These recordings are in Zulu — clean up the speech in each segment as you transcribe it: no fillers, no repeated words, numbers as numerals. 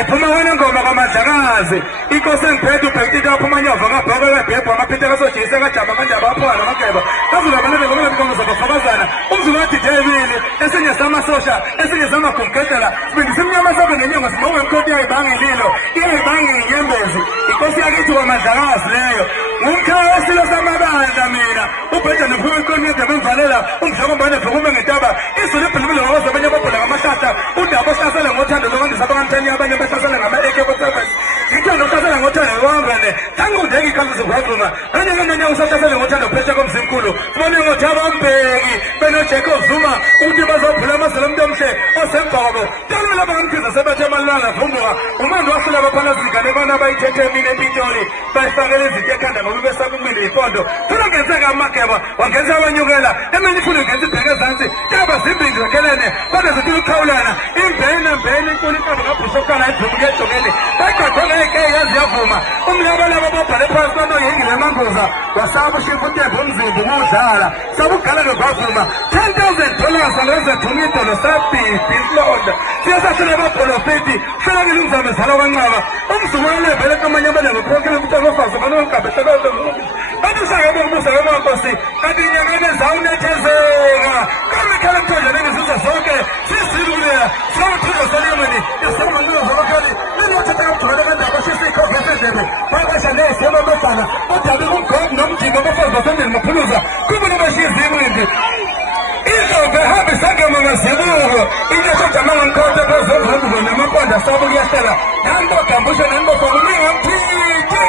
Iphuma wena ngoma kaMandlakazi inkosi engiphethe ubhekile waphuma nyova ngabhoka kadebho amaphitha kasojisa kajaba kanjaba aphwana mageba kazula banele ngomela inkomo zabafakazana umzulu wathi Jebili esinye samasosha esinye samagumgedela sibindisa imnyama sakhe ngenyanga sibawe inkoti yayibanga ililo iyayibanga inyembezi inkosi yakithi kaMandlakazi leyo ngumkhayo silo samabandla mina ubheda nophuma inkoni yedebe emvalela umdloko mbane vukume ngetaba izulu ibhilibile wawazi abanye ababhula ngamahlahla udaba ohlasele ngothando lokwandisa abangamthani abanye bahlasele ngama-AK-47 ngithanda ukuhlasela ngothando lwangane tangudeki ikhaluzi kwagcuma kanye usahlasele ngothando phesha komzimkhulu sibone ngothaba mbeki benoJacob Zuma ukuthi bazophula amazela umuntu omhle osembhoko talwela abangamkhiza sebethe emalwanga vumbuka umando wasula abaphalazi ingane bana bayithethe emini empitoli bayifakele izinto ekhanda ngoba besaba ukumile ipondo funa ngenzeka amageba wangenza abanyukela eminye ifuna ngenza ibheke ezansi taba zimbindi zakhelene kodwa zitula ukukhawulana imbeni inkulu intaba ngabhusokala ivumu ngejokeni bayigqagqele yazi yavuma umlabalaba babhale phansi banoyingile emangoza wasaba ushifa utembo umzimba ukudlala sabugaleke kwavuma $10,000 angezethuma idolo sabhibhi inhlonda siyasasele abaprofeti selakile umzame zala kwancaba umzukulwane vele kamanye abanenge khonkele umtalofazi banonkabehlekaze banisake bokubusa kwemankosi kanti inyangane zawunethezeka kamikhala kuthandlaneni zizo zonke sizilulela sawuthiza seliyemeni yasemanqilo zabakhali linothetha kabugcwele kandaba sisikhovesedebe bakasha nezema befana udabe kumgodi nomjingo abafazi basendeni maphuluza kubona bashiya izimwindi izove hambe sangema ngazibuko inyathojamanga nkhothe phezemvubuko namaqonda sabo kuyahlela nambogambushe nanibofokuningamthithi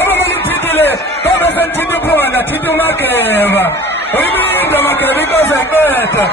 abamalithithile babesenthithi khona thithi umageba uyibinda mageba inkosi eqeda